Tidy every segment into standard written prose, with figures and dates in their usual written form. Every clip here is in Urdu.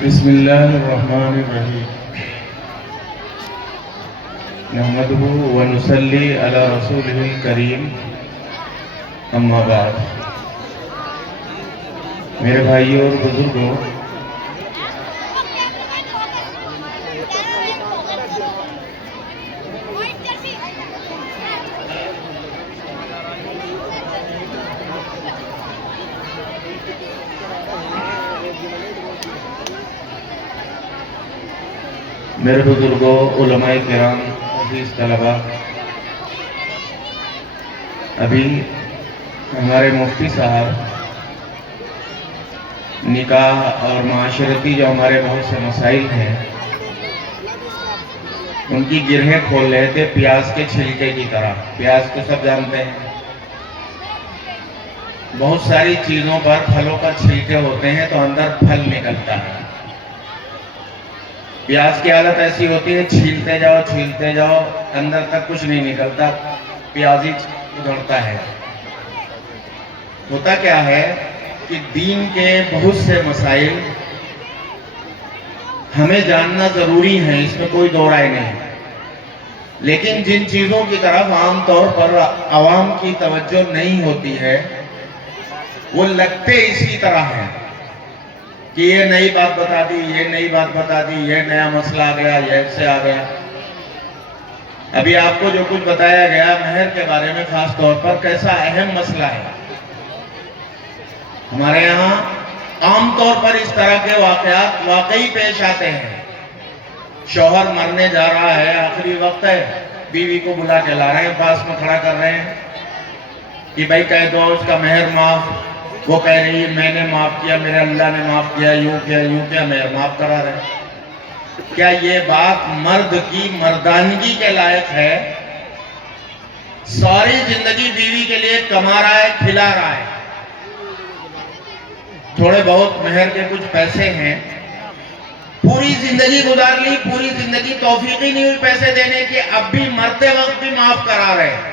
بسم اللہ الرحمن الرحیم نحمدہ ونصلی علی رسولہ الکریم اما بعد۔ میرے بھائیوں اور بزرگوں، میرے بزرگوں، علماء کرام، عزیز طلباء، ابھی ہمارے مفتی صاحب نکاح اور معاشرتی جو ہمارے بہت سے مسائل ہیں ان کی گرہیں کھول رہے تھے پیاز کے چھلکے کی طرح۔ پیاز تو سب جانتے ہیں، بہت ساری چیزوں پر پھلوں کا چھلکے ہوتے ہیں تو اندر پھل نکلتا ہے۔ پیاز کی حالت ایسی ہوتی ہے، چھیلتے جاؤ اندر تک کچھ نہیں نکلتا، پیاز ہی ادھڑتا ہے۔ ہوتا کیا ہے کہ دین کے بہت سے مسائل ہمیں جاننا ضروری ہیں، اس میں کوئی دو رائے نہیں، لیکن جن چیزوں کی طرف عام طور پر عوام کی توجہ نہیں ہوتی ہے وہ لگتے اسی طرح ہیں کہ یہ نئی بات بتا دی، یہ نئی بات بتا دی، یہ نیا مسئلہ آ گیا، یہ سے آ گیا۔ ابھی آپ کو جو کچھ بتایا گیا مہر کے بارے میں خاص طور پر، کیسا اہم مسئلہ ہے۔ ہمارے یہاں عام طور پر اس طرح کے واقعات واقعی پیش آتے ہیں۔ شوہر مرنے جا رہا ہے، آخری وقت ہے، بیوی کو بلا کے لا رہے ہیں، پاس میں کھڑا کر رہے ہیں کہ بھائی کہہ دو اس کا مہر معاف۔ وہ کہہ رہی ہے میں نے معاف کیا، میرے اللہ نے معاف کیا، یوں کیا، مہر معاف کرا رہے ہیں۔ کیا یہ بات مرد کی مردانگی کے لائق ہے؟ ساری زندگی بیوی کے لیے کما رہا ہے، کھلا رہا ہے، تھوڑے بہت مہر کے کچھ پیسے ہیں، پوری زندگی گزار لی، پوری زندگی توفیق ہی نہیں ہوئی پیسے دینے کی، اب بھی مرتے وقت بھی معاف کرا رہے ہیں۔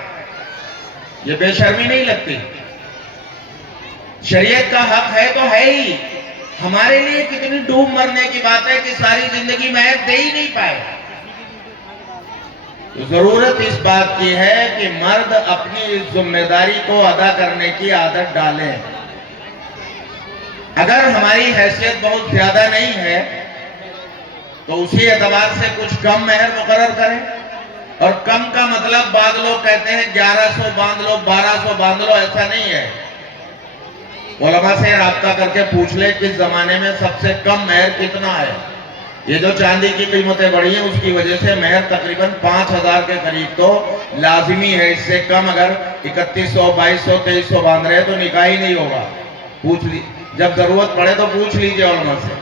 یہ بے شرمی نہیں لگتی؟ شریعت کا حق ہے تو ہے ہی، ہمارے لیے کتنی ڈوب مرنے کی بات ہے کہ ساری زندگی مہر دے ہی نہیں پائے۔ ضرورت اس بات کی ہے کہ مرد اپنی ذمہ داری کو ادا کرنے کی عادت ڈالیں۔ اگر ہماری حیثیت بہت زیادہ نہیں ہے تو اسی اعتبار سے کچھ کم مہر مقرر کریں، اور کم کا مطلب بعض لوگ کہتے ہیں 1100 باندھ لو، 1200 باندھ لو، ایسا نہیں ہے۔ علماء سے رابطہ کر کے پوچھ لے کس زمانے میں سب سے کم مہر کتنا ہے۔ یہ جو چاندی کی قیمتیں بڑھی ہیں اس کی وجہ سے مہر تقریباً 5000 کے قریب تو لازمی ہے، اس سے کم اگر 3100 2200 2300 باندھ رہے تو نکاح ہی نہیں ہوگا۔ پوچھ لی، جب ضرورت پڑے تو پوچھ لیجئے علماء سے۔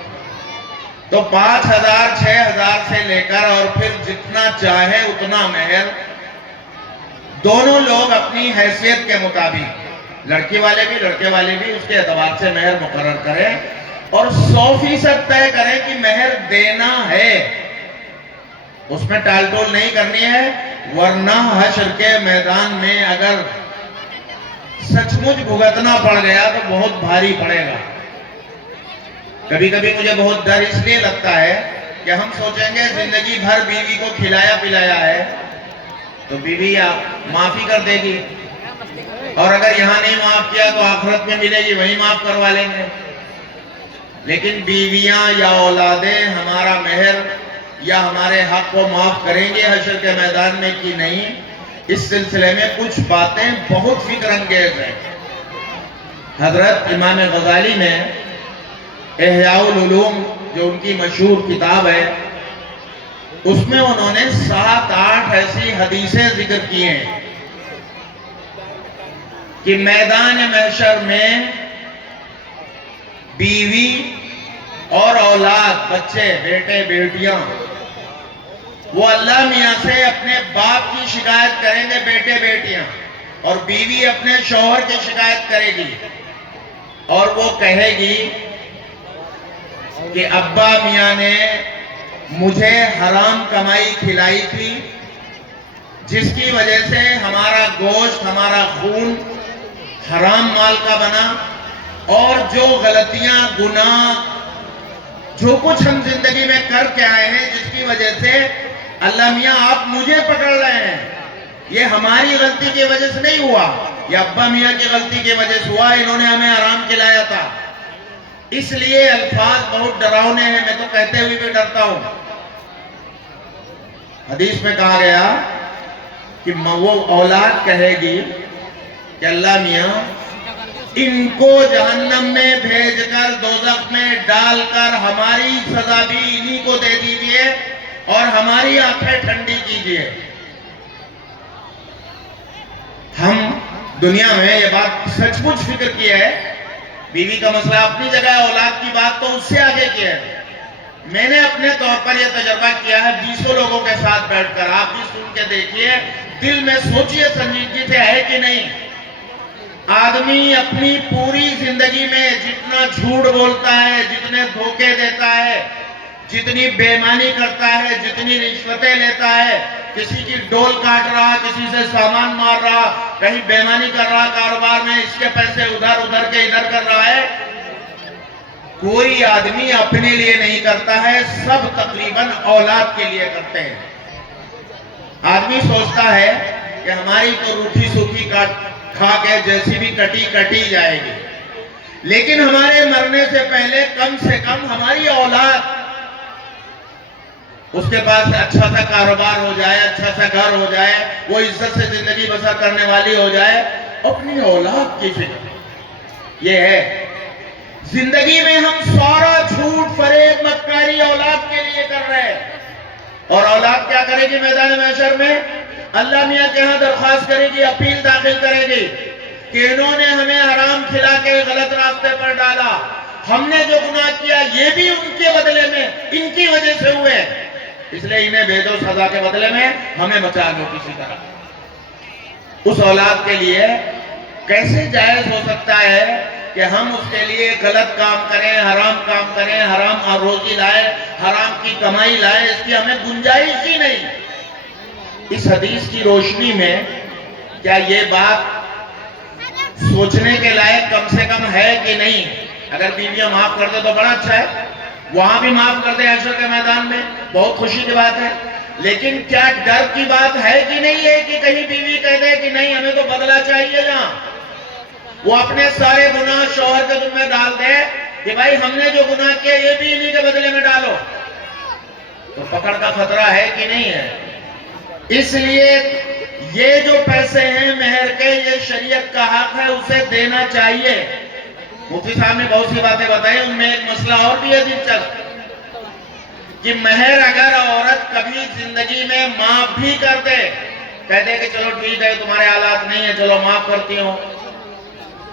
تو 5000 6000 سے لے کر اور پھر جتنا چاہے اتنا مہر دونوں لوگ اپنی حیثیت کے مطابق، لڑکی والے بھی لڑکے والے بھی، اس کے اعتبار سے مہر مقرر کریں اور 100% طے کریں کہ مہر دینا ہے، اس میں ٹال ٹول نہیں کرنی ہے، ورنہ حشر کے میدان میں اگر سچ مچ بھگتنا پڑ گیا تو بہت بھاری پڑے گا۔ کبھی کبھی مجھے بہت ڈر اس لیے لگتا ہے کہ ہم سوچیں گے زندگی بھر بیوی کو کھلایا پلایا ہے تو بیوی معافی کر دے گی، اور اگر یہاں نہیں معاف کیا تو آخرت میں ملے گی، وہیں معاف کروا لیں گے۔ لیکن بیویاں یا اولادیں ہمارا مہر یا ہمارے حق کو معاف کریں گے حشر کے میدان میں کہ نہیں، اس سلسلے میں کچھ باتیں بہت فکر انگیز ہیں۔ حضرت امام غزالی نے احیاء العلوم جو ان کی مشہور کتاب ہے، اس میں انہوں نے 7-8 ایسی حدیثیں ذکر کی ہیں کہ میدان محشر میں بیوی اور اولاد، بچے، بیٹے بیٹیاں، وہ اللہ میاں سے اپنے باپ کی شکایت کریں گے، بیٹے بیٹیاں، اور بیوی اپنے شوہر کی شکایت کرے گی، اور وہ کہے گی کہ ابا میاں نے مجھے حرام کمائی کھلائی تھی، جس کی وجہ سے ہمارا گوشت، ہمارا خون حرام مال کا بنا، اور جو غلطیاں، گناہ جو کچھ ہم زندگی میں کر کے آئے ہیں، جس کی وجہ سے اللہ میاں آپ مجھے پکڑ رہے ہیں، یہ ہماری غلطی کی وجہ سے نہیں ہوا، یہ ابا میاں کی غلطی کی وجہ سے ہوا، انہوں نے ہمیں آرام کھلایا تھا۔ اس لیے الفاظ بہت ڈراؤنے ہیں، میں تو کہتے ہوئے بھی ڈرتا ہوں۔ حدیث میں کہا گیا کہ وہ اولاد کہے گی کہ اللہ میاں ان کو جہنم میں بھیج کر دوزخ میں ڈال کر ہماری سزا بھی انہی کو دے دیجئے اور ہماری آنکھیں ٹھنڈی کیجئے۔ ہم دنیا میں یہ بات سچ مچ فکر کی ہے، بیوی کا مسئلہ اپنی جگہ ہے، اولاد کی بات تو اس سے آگے کی ہے۔ میں نے اپنے طور پر یہ تجربہ کیا ہے 20 لوگوں کے ساتھ بیٹھ کر، آپ بھی سن کے دیکھیے، دل میں سوچئے سنجیدگی سے ہے کہ نہیں۔ آدمی اپنی پوری زندگی میں جتنا جھوٹ بولتا ہے، جتنے دھوکے دیتا ہے، جتنی بے ایمانی کرتا ہے، جتنی رشوتیں لیتا ہے، کسی کی ڈول کاٹ رہا، کسی سے سامان مار رہا، کہیں بے ایمانی کر رہا کاروبار میں، اس کے پیسے ادھر کے ادھر کر رہا ہے، کوئی آدمی اپنے لیے نہیں کرتا ہے، سب تقریباً اولاد کے لیے کرتے ہیں۔ آدمی سوچتا ہے کہ ہماری تو روٹھی سوکھی کھا کے جیسی بھی کٹی جائے گی، لیکن ہمارے مرنے سے پہلے کم سے کم ہماری اولاد، اس کے پاس اچھا سا کاروبار ہو جائے، اچھا سا گھر ہو جائے، وہ عزت سے زندگی بسر کرنے والی ہو جائے، اپنی اولاد کی فکر یہ ہے۔ زندگی میں ہم سارا جھوٹ فریب مکاری اولاد کے لیے کر رہے ہیں، اور اولاد کیا کرے گی میدان محشر میں؟ اللہ میاں کے ہاں درخواست کرے گی، اپیل داخل کرے گی کہ انہوں نے ہمیں حرام کھلا کے غلط راستے پر ڈالا، ہم نے جو گناہ کیا یہ بھی ان کے بدلے میں ان کی وجہ سے ہوئے، اس لیے انہیں بھیجو سزا کے بدلے میں، ہمیں بچا لو کسی طرح۔ اس اولاد کے لیے کیسے جائز ہو سکتا ہے کہ ہم اس کے لیے غلط کام کریں، حرام کام کریں، حرام روزی لائے، حرام کی کمائی لائے، اس کی ہمیں گنجائش ہی نہیں۔ اس حدیث کی روشنی میں کیا یہ بات سوچنے کے لائق کم سے کم ہے کہ نہیں؟ اگر بیویاں معاف کر دے تو بڑا اچھا ہے، وہاں بھی معاف کر دے حشر کے میدان میں، بہت خوشی کی بات ہے، لیکن کیا ڈر کی بات ہے کہ نہیں ہے کہ کہیں بیوی کہہ دے کہ نہیں ہمیں تو بدلہ چاہیے جہاں، وہ اپنے سارے گناہ شوہر کے ذمہ ڈال دے کہ بھائی ہم نے جو گناہ کیا یہ بھی انہی کے بدلے میں ڈالو، تو پکڑ کا خطرہ ہے کہ نہیں ہے؟ اس لیے یہ جو پیسے ہیں مہر کے، یہ شریعت کا حق ہے، اسے دینا چاہیے۔ مفتی صاحب نے بہت سی باتیں بتائی، ان میں ایک مسئلہ اور بھی ہے دلچسپ کہ مہر اگر عورت کبھی زندگی میں معاف بھی کر دے، کہہ دے کہ چلو ٹھیک ہے تمہارے حالات نہیں ہیں چلو معاف کرتی ہوں،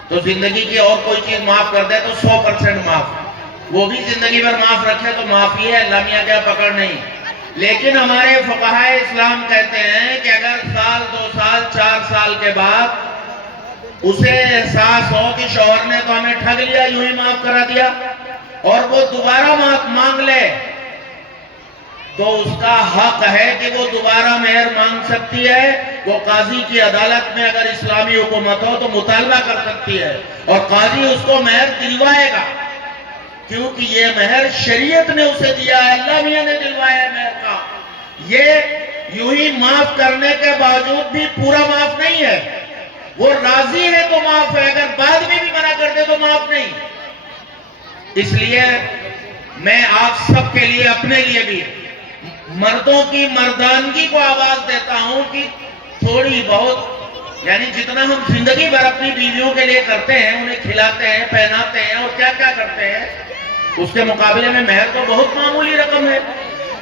تو زندگی کی اور کوئی چیز معاف کر دے تو 100% معاف، وہ بھی زندگی بھر معاف رکھے تو معافی ہے، اللہ میاں کیا پکڑ نہیں۔ لیکن ہمارے فقہاء اسلام کہتے ہیں کہ اگر سال 2 سال 4 سال کے بعد اسے احساس ہو کہ شوہر نے تو ہمیں ٹھگ لیا، یوں ہی معاف کرا دیا، اور وہ دوبارہ معاف مانگ لے، تو اس کا حق ہے کہ وہ دوبارہ مہر مانگ سکتی ہے، وہ قاضی کی عدالت میں اگر اسلامی حکومت ہو تو مطالبہ کر سکتی ہے، اور قاضی اس کو مہر دلوائے گا، کیونکہ یہ مہر شریعت نے اسے دیا ہے، اللہ میاں نے دلوایا ہے مہر کا۔ یہ یوں ہی معاف کرنے کے باوجود بھی پورا معاف نہیں ہے، وہ راضی ہے تو معاف ہے، اگر بعد میں بھی منع کر دے تو معاف نہیں۔ اس لیے میں آپ سب کے لیے، اپنے لیے بھی، مردوں کی مردانگی کو آواز دیتا ہوں کہ تھوڑی بہت، یعنی جتنا ہم زندگی بھر اپنی بیویوں کے لیے کرتے ہیں، انہیں کھلاتے ہیں، پہناتے ہیں اور کیا کیا کرتے ہیں، اس کے مقابلے میں مہر تو بہت معمولی رقم ہے۔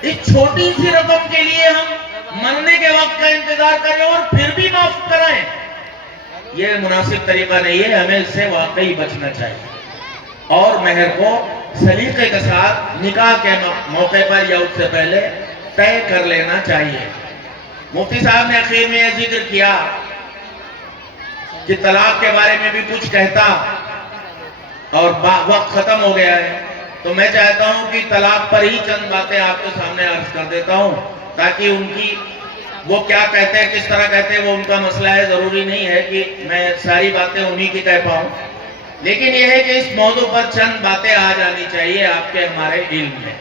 اس چھوٹی سی رقم کے لیے ہم مرنے کے وقت کا انتظار کریں اور پھر بھی معاف کرائیں، یہ مناسب طریقہ نہیں ہے، ہمیں اس سے واقعی بچنا چاہیے، اور مہر کو سلیقے کے ساتھ نکاح کے موقع پر یا اس سے پہلے طے کر لینا چاہیے۔ مفتی صاحب نے اخیر میں یہ ذکر کیا کہ طلاق کے بارے میں بھی کچھ کہتا اور وقت ختم ہو گیا ہے، تو میں چاہتا ہوں کہ طلاق پر ہی چند باتیں آپ کے سامنے عرض کر دیتا ہوں، تاکہ ان کی وہ کیا کہتے ہیں، کس طرح کہتے ہیں، وہ ان کا مسئلہ ہے، ضروری نہیں ہے کہ میں ساری باتیں انہی کی کہہ پاؤں۔ لیکن یہ ہے کہ اس موضوع پر چند باتیں آ جانی چاہیے آپ کے ہمارے علم میں.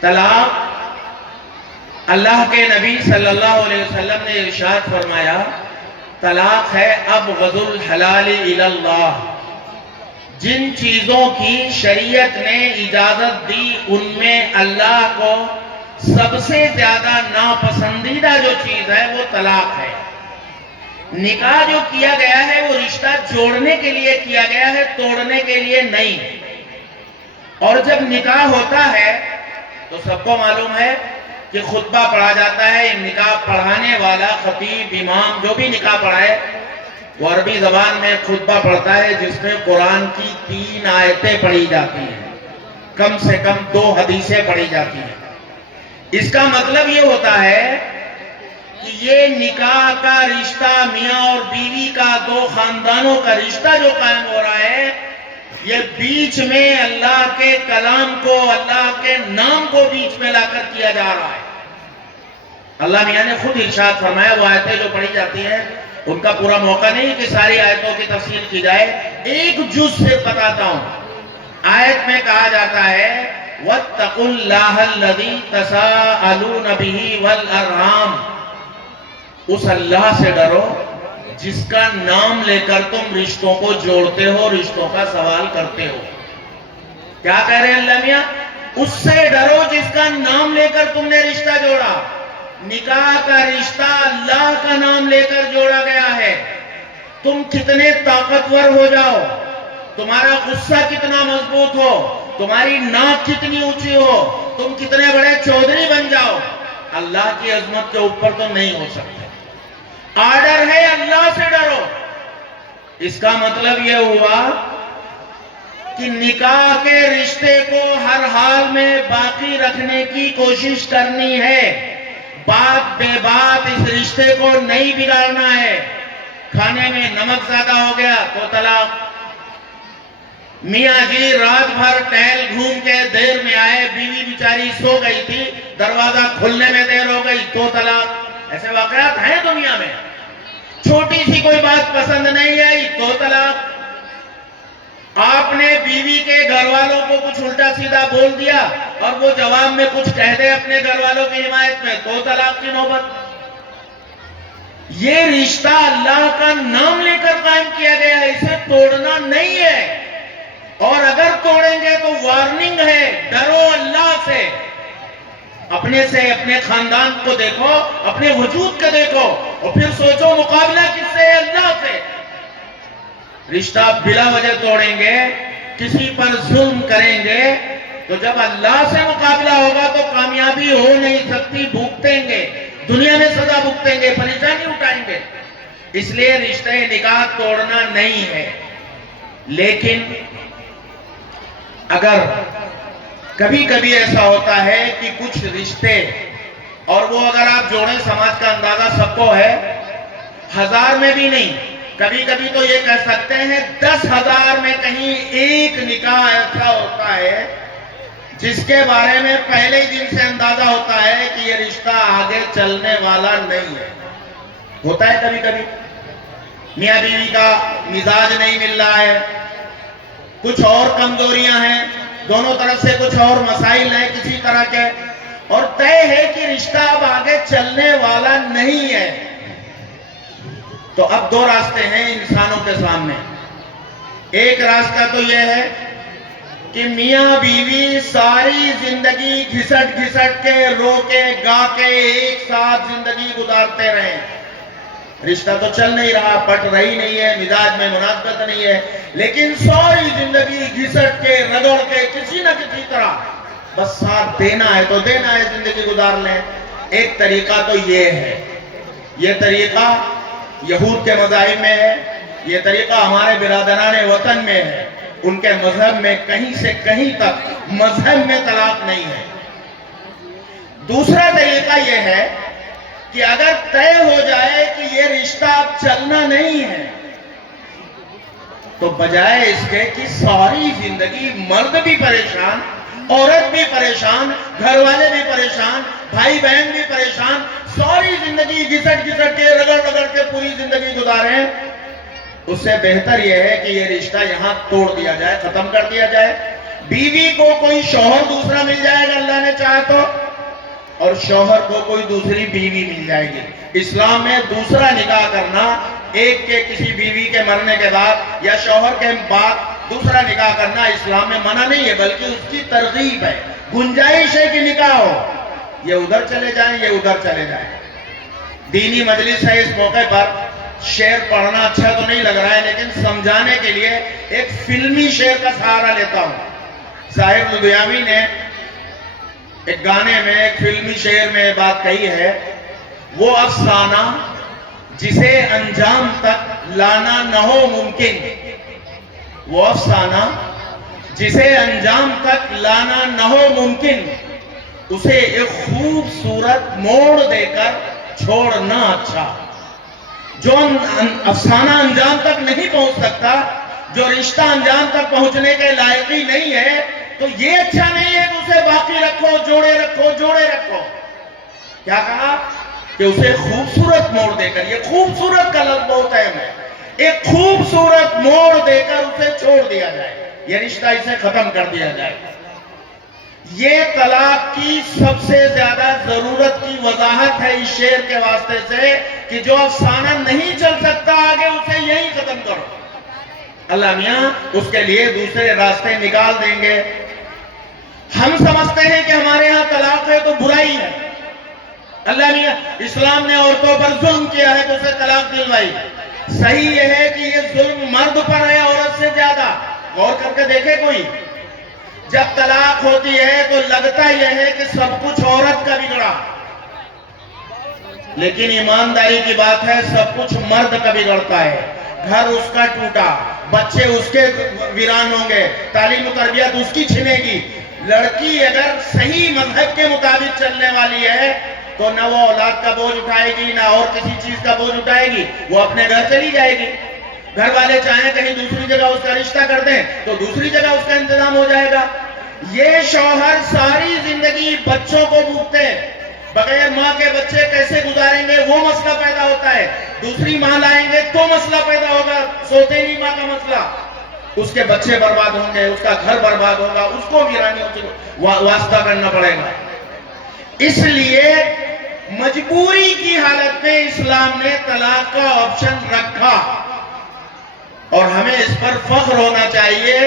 طلاق، اللہ کے نبی صلی اللہ علیہ وسلم نے ارشاد فرمایا، طلاق ہے ابغض الحلال الی اللہ. جن چیزوں کی شریعت نے اجازت دی ان میں اللہ کو سب سے زیادہ ناپسندیدہ جو چیز ہے وہ طلاق ہے. نکاح جو کیا گیا ہے وہ رشتہ جوڑنے کے لیے کیا گیا ہے، توڑنے کے لیے نہیں. اور جب نکاح ہوتا ہے تو سب کو معلوم ہے کہ خطبہ پڑھا جاتا ہے. نکاح پڑھانے والا خطیب، امام جو بھی نکاح پڑھائے وہ عربی زبان میں خطبہ پڑھتا ہے جس میں قرآن کی 3 آیتیں پڑھی جاتی ہیں، کم سے کم 2 حدیثیں پڑھی جاتی ہیں. اس کا مطلب یہ ہوتا ہے کہ یہ نکاح کا رشتہ، میاں اور بیوی کا، 2 خاندانوں کا رشتہ جو قائم ہو رہا ہے، یہ بیچ میں اللہ کے کلام کو، اللہ کے نام کو بیچ میں لا کر کیا جا رہا ہے. اللہ میاں نے خود ارشاد فرمایا، وہ آیتیں جو پڑھی جاتی ہیں ان کا پورا موقع نہیں کہ ساری آیتوں کی تفصیل کی جائے، ایک جز سے بتاتا ہوں. آیت میں کہا جاتا ہے وَاتَّقُوا اللَّهَ الَّذِي تَسَاءَلُونَ بِهِ وَالْأَرْحَامَ. اس اللہ سے ڈرو جس کا نام لے کر تم رشتوں کو جوڑتے ہو، رشتوں کا سوال کرتے ہو. کیا کہہ رہے ہیں اللہ میاں؟ اس سے ڈرو جس کا نام لے کر تم نے رشتہ جوڑا. نکاح کا رشتہ اللہ کا نام لے کر جوڑا گیا ہے. تم کتنے طاقتور ہو جاؤ، تمہارا غصہ کتنا مضبوط ہو، تمہاری ناک کتنی اونچی ہو، تم کتنے بڑے چودھری بن جاؤ، اللہ کی عظمت کے اوپر تو نہیں ہو سکتے. آرڈر ہے اللہ سے ڈرو. اس کا مطلب یہ ہوا کہ نکاح کے رشتے کو ہر حال میں باقی رکھنے کی کوشش کرنی ہے. بات بے بات اس رشتے کو نہیں بگاڑنا ہے. کھانے میں نمک زیادہ ہو گیا تو طلاق. میاں جی رات بھر ٹہل گھوم کے دیر میں آئے، بیوی بیچاری سو گئی تھی، دروازہ کھلنے میں دیر ہو گئی تو طلاق. ایسے واقعات ہیں دنیا میں. چھوٹی سی کوئی بات پسند نہیں آئی تو طلاق. آپ نے بیوی کے گھر والوں کو کچھ الٹا سیدھا بول دیا اور وہ جواب میں کچھ کہہ دے اپنے گھر والوں کی حمایت میں تو طلاق کی نوبت. یہ رشتہ اللہ کا نام لے کر قائم کیا گیا ہے، اسے توڑنا نہیں ہے. اور اگر توڑیں گے تو وارننگ ہے، ڈرو اللہ سے. اپنے سے، اپنے خاندان کو دیکھو، اپنے وجود کو دیکھو اور پھر سوچو مقابلہ کس سے ہے؟ اللہ سے. رشتہ بلا وجہ توڑیں گے، کسی پر ظلم کریں گے تو جب اللہ سے مقابلہ ہوگا تو کامیابی ہو نہیں سکتی. بھگتیں گے، دنیا میں سزا بھگتیں گے، پریشانی اٹھائیں گے. اس لیے رشتے نکاح توڑنا نہیں ہے. لیکن اگر کبھی کبھی ایسا ہوتا ہے کہ کچھ رشتے، اور وہ اگر آپ جوڑیں، سماج کا اندازہ سب کو ہے، 1000 میں بھی نہیں، کبھی کبھی تو یہ کہہ سکتے ہیں 10,000 میں کہیں ایک نکاح ایسا ہوتا ہے جس کے بارے میں پہلے ہی دن سے اندازہ ہوتا ہے کہ یہ رشتہ آگے چلنے والا نہیں ہے. ہوتا ہے کبھی کبھی میاں بیوی کا مزاج نہیں مل رہا ہے، کچھ اور کمزوریاں ہیں، دونوں طرف سے کچھ اور مسائل ہیں کسی طرح کے، اور طے ہے کہ رشتہ اب آگے چلنے والا نہیں ہے. تو اب 2 راستے ہیں انسانوں کے سامنے. ایک راستہ تو یہ ہے کہ میاں بیوی ساری زندگی گھسٹ گھسٹ کے، رو کے، گا کے ایک ساتھ زندگی گزارتے رہیں. رشتہ تو چل نہیں رہا، پٹ رہی نہیں ہے، مزاج میں مناسبت نہیں ہے، لیکن ساری زندگی گھسٹ کے، رگڑ کے، کسی نہ کسی طرح بس ساتھ دینا ہے تو دینا ہے، زندگی گزار لیں. ایک طریقہ تو یہ ہے. یہ طریقہ یہود کے مذاہب میں ہے، یہ طریقہ ہمارے برادران وطن میں ہے. ان کے مذہب میں کہیں سے کہیں تک مذہب میں طلاق نہیں ہے. دوسرا طریقہ یہ ہے کہ اگر طے ہو جائے کہ یہ رشتہ اب چلنا نہیں ہے تو بجائے اس کے کہ ساری زندگی مرد بھی پریشان، عورت بھی پریشان، گھر والے بھی پریشان، بھائی بہن بھی پریشان، ساری زندگی گھسٹ گھسٹ کے، رگڑ رگڑ کے پوری زندگی گزاریں، اس سے بہتر یہ ہے کہ یہ رشتہ یہاں توڑ دیا جائے، ختم کر دیا جائے۔ بیوی کو کوئی شوہر دوسرا مل جائے گا اللہ نے چاہا تو، اور شوہر کو کوئی دوسری بیوی مل جائے گی۔ اسلام میں دوسرا نکاح کرنا، ایک کے کسی بیوی کے مرنے کے بعد یا شوہر کے بعد دوسرا نکاح کرنا اسلام میں منع نہیں ہے، بلکہ اس کی ترغیب ہے، گنجائش ہے کہ نکاح ہو، یہ ادھر چلے جائیں یہ ادھر چلے جائیں۔ دینی مجلس ہے، اس موقع پر شعر پڑھنا اچھا تو نہیں لگ رہا ہے، لیکن سمجھانے کے لیے ایک فلمی شعر کا سہارا لیتا ہوں۔ ظاہر لدھیانوی نے ایک گانے میں، ایک فلمی شعر میں بات کہی ہے، وہ افسانہ جسے انجام تک لانا نہ ہو ممکن، وہ افسانہ جسے انجام تک لانا نہ ہو ممکن، اسے ایک خوبصورت موڑ دے کر چھوڑنا اچھا۔ جو افسانہ انجام تک نہیں پہنچ سکتا، جو رشتہ انجام تک پہنچنے کے لائق ہی نہیں ہے، تو یہ اچھا نہیں ہے کہ اسے باقی رکھو، جوڑے رکھو، جوڑے رکھو۔ کیا کہا؟ کہ اسے خوبصورت موڑ دے کر، یہ خوبصورت کا لفظ بہت اہم ہے، ایک خوبصورت موڑ دے کر اسے چھوڑ دیا جائے، یہ رشتہ اسے ختم کر دیا جائے۔ یہ طلاق کی سب سے زیادہ ضرورت کی وضاحت ہے اس شعر کے واسطے سے، کہ جو افسانہ نہیں چل سکتا آگے اسے یہی ختم کرو۔ اللہ میاں اس کے لیے دوسرے راستے نکال دیں گے۔ ہم سمجھتے ہیں کہ ہمارے ہاں طلاق ہے تو برائی ہے، اللہ میاں اسلام نے عورتوں پر ظلم کیا ہے تو اسے طلاق دلوائی۔ صحیح یہ ہے کہ یہ ظلم مرد پر ہے عورت سے زیادہ۔ غور کر کے دیکھے کوئی، جب طلاق ہوتی ہے تو لگتا یہ ہے کہ سب کچھ عورت کا بگڑا، لیکن ایمانداری کی بات ہے سب کچھ مرد کا بگڑتا ہے۔ گھر اس کا ٹوٹا، بچے اس کے ویران ہوں گے، تعلیم و تربیت اس کی چھنے گی۔ لڑکی اگر صحیح مذہب کے مطابق چلنے والی ہے تو نہ وہ اولاد کا بوجھ اٹھائے گی، نہ اور کسی چیز کا بوجھ اٹھائے گی، وہ اپنے گھر چلی جائے گی۔ گھر والے چاہیں کہیں دوسری جگہ اس کا رشتہ کر دیں تو دوسری جگہ اس کا انتظام ہو جائے گا۔ یہ شوہر ساری زندگی بچوں کو بھوکتے، بغیر ماں کے بچے کیسے گزاریں گے وہ مسئلہ پیدا ہوتا ہے، دوسری ماں لائیں گے تو مسئلہ پیدا ہوگا، سوتیلی ماں کا مسئلہ، اس کے بچے برباد ہوں گے، اس کا گھر برباد ہوگا، اس کو ویرانیوں سے واسطہ کرنا پڑے گا۔ اس لیے مجبوری کی حالت میں اسلام نے طلاق کا آپشن رکھا، اور ہمیں اس پر فخر ہونا چاہیے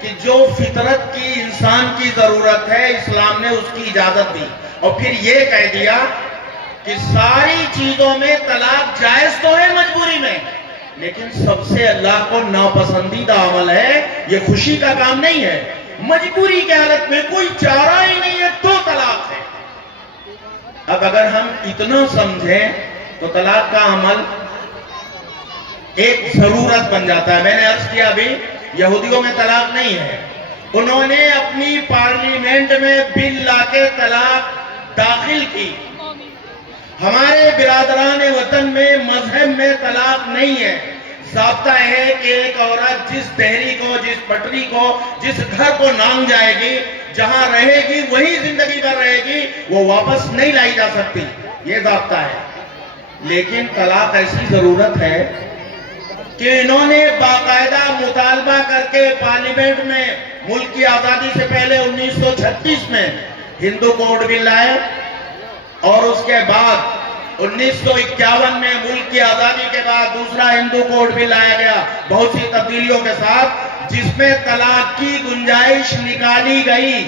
کہ جو فطرت کی انسان کی ضرورت ہے اسلام نے اس کی اجازت دی، اور پھر یہ کہہ دیا کہ ساری چیزوں میں طلاق جائز تو ہے مجبوری میں، لیکن سب سے اللہ کو ناپسندیدہ عمل ہے، یہ خوشی کا کام نہیں ہے۔ مجبوری کی حالت میں کوئی چارہ ہی نہیں ہے تو طلاق ہے۔ اب اگر ہم اتنا سمجھیں تو طلاق کا عمل ایک ضرورت بن جاتا ہے۔ میں نے عرض کیا ابھی، یہودیوں میں طلاق نہیں ہے، انہوں نے اپنی پارلیمنٹ میں بل لا کے طلاق داخل کی۔ ہمارے برادران وطن میں مذہب میں طلاق نہیں ہے، ضابطہ ہے کہ ایک عورت جس دہری کو، جس پٹری کو، جس گھر کو نام جائے گی، جہاں رہے گی وہی زندگی بھر رہے گی، وہ واپس نہیں لائی جا سکتی، یہ ضابطہ ہے۔ لیکن طلاق ایسی ضرورت ہے کہ انہوں نے باقاعدہ مطالبہ کر کے پارلیمنٹ میں ملک کی آزادی سے پہلے 1936 میں ہندو کوڈ بل لائے، اور اس کے بعد 1951 میں ملک کی آزادی کے بعد دوسرا ہندو کوڈ بل لایا گیا بہت سی تبدیلیوں کے ساتھ، جس میں طلاق کی گنجائش نکالی گئی۔